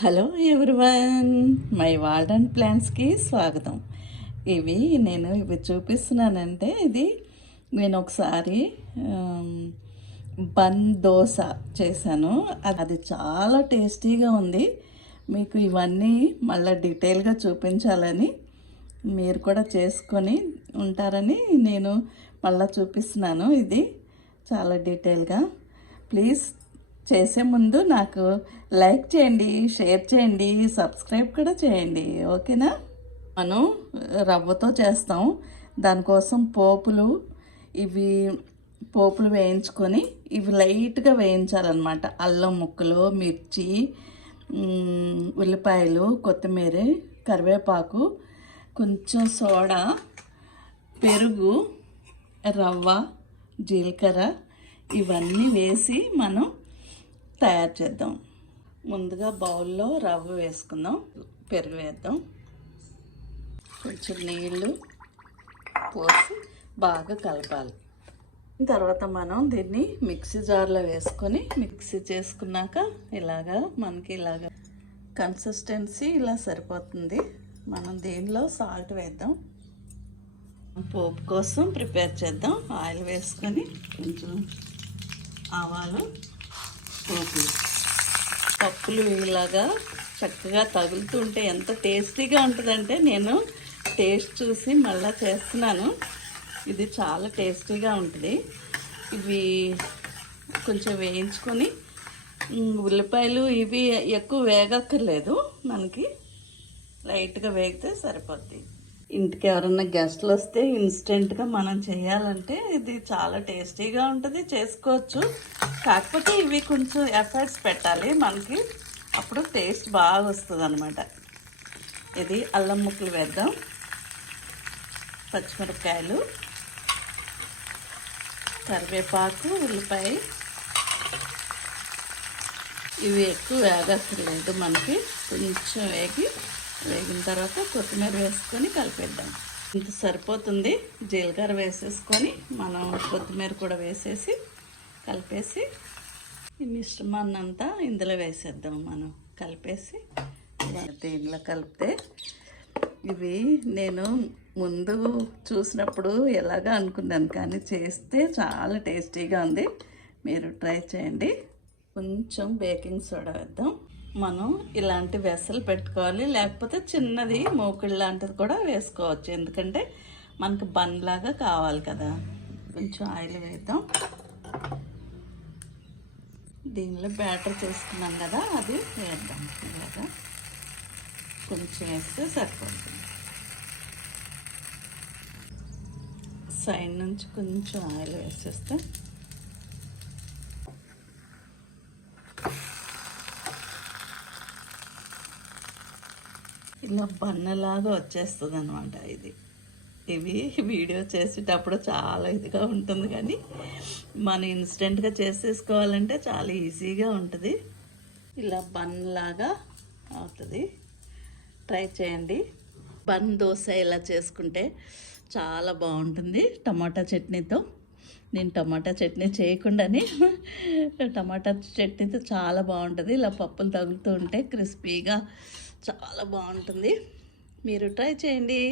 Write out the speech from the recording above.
Hello everyone, my world and ప్లాంట్స్కి స్వాగతం. నేను చూపిస్తున్నానంటే నేను ఒకసారి బన్ దోశ చేశాను. అది చాలా టేస్టీగా ఉంది. మీకు ఇవన్నీ మళ్ళీ డీటెయిల్గా చూపించాలని, మీరు కూడా చేసుకొని ఉంటారని నేను మళ్ళీ చూపిస్తున్నాను. ఇది చాలా డీటెయిల్గా. ప్లీజ్ చేసే ముందు నాకు లైక్ చేయండి, షేర్ చేయండి, సబ్స్క్రైబ్ కూడా చేయండి. ఓకేనా? మనం రవ్వతో చేస్తాం. దానికోసం పోపులు వేయించుకొని ఇవి లైట్గా వేయించాలన్నమాట. అల్లం ముక్కలు, మిర్చి, ఉల్లిపాయలు, కొత్తిమీర, కరివేపాకు, కొంచెం సోడా, పెరుగు, రవ్వ, జీలకర్ర ఇవన్నీ వేసి మనం తయారు చేద్దాం. ముందుగా బౌల్లో రవ్వ వేసుకుందాం, పెరుగు వేద్దాం, కొంచెం నీళ్ళు పోసి బాగా కలపాలి. తర్వాత మనం దీన్ని మిక్సీ జార్లో వేసుకొని మిక్సీ చేసుకున్నాక మనకి కన్సిస్టెన్సీ ఇలా సరిపోతుంది. మనం దీనిలో సాల్ట్ వేద్దాం. పోపు కోసం ప్రిపేర్ చేద్దాం. ఆయిల్ వేసుకొని కొంచెం ఆవాలు, పప్పులు ఇలాగా చక్కగా తగులుతుంటే ఎంత టేస్టీగా ఉంటుందంటే, నేను టేస్ట్ చూసి మళ్ళీ చేస్తున్నాను. ఇది చాలా టేస్టీగా ఉంటుంది. ఇవి కొంచెం వేయించుకొని, ఉల్లిపాయలు ఇవి ఎక్కువ వేగక్కర్లేదు, మనకి లైట్గా వేగితే సరిపోద్ది. ఇంటికి ఎవరన్నా గెస్ట్లు వస్తే ఇన్స్టెంట్గా మనం చేయాలంటే ఇది చాలా టేస్టీగా ఉంటుంది, చేసుకోవచ్చు. కాకపోతే ఇవి కొంచెం ఎఫర్ట్స్ పెట్టాలి మనకి, అప్పుడు టేస్ట్ బాగా వస్తుంది అన్నమాట. ఇది అల్లం ముక్కలు వేద్దాం, పచ్చిమిరపకాయలు, కరివేపాకు, ఉల్లిపాయ. ఇవి ఎక్కువ వేగక్కర్లేదు, మనకి కొంచెం వేగిన తర్వాత కొత్తిమీర వేసుకొని కలిపేద్దాం. ఇంత సరిపోతుంది. జీలకర్ర వేసేసుకొని మనం కొత్తిమీర కూడా వేసేసి కలిపేసి ఈ మిశ్రమాన్ని అంతా ఇందులో వేసేద్దాం. మనం కలిపేసి దీనిలో కలిపితే, ఇవి నేను ముందు చూసినప్పుడు ఎలాగా అనుకున్నాను, కానీ చేస్తే చాలా టేస్టీగా ఉంది. మీరు ట్రై చేయండి. కొంచెం బేకింగ్ సోడా వేద్దాం. మనం ఇలాంటి వెసలు పెట్టుకోవాలి, లేకపోతే చిన్నది మూకుడు లాంటిది కూడా వేసుకోవచ్చు, ఎందుకంటే మనకు బన్లాగా కావాలి కదా. కొంచెం ఆయిల్ వేద్దాం. దీనిలో బ్యాటర్ చేసుకున్నాం కదా, అది వేద్దాం. ఇలాగా కొంచెం వేస్తే సరిపోతుంది. సైడ్ నుంచి కొంచెం ఆయిల్ వేసేస్తే ఇలా బన్నలాగా వచ్చేస్తుంది అనమాట. ఇవి వీడియో చేసేటప్పుడు చాలా ఇదిగా ఉంటుంది, కానీ మనం ఇన్స్టెంట్గా చేసేసుకోవాలంటే చాలా ఈజీగా ఉంటుంది. ఇలా బన్లాగా అవుతుంది. ట్రై చేయండి. బన్ దోశ ఇలా చేసుకుంటే చాలా బాగుంటుంది టమాటా చట్నీతో. నేను టమాటా చట్నీ చేయకుండానే టమాటా చట్నీతో చాలా బాగుంటుంది. ఇలా పప్పులు తగులుతూ ఉంటే క్రిస్పీగా చాలా బాగుంటుంది. మీరు ట్రై చేయండి.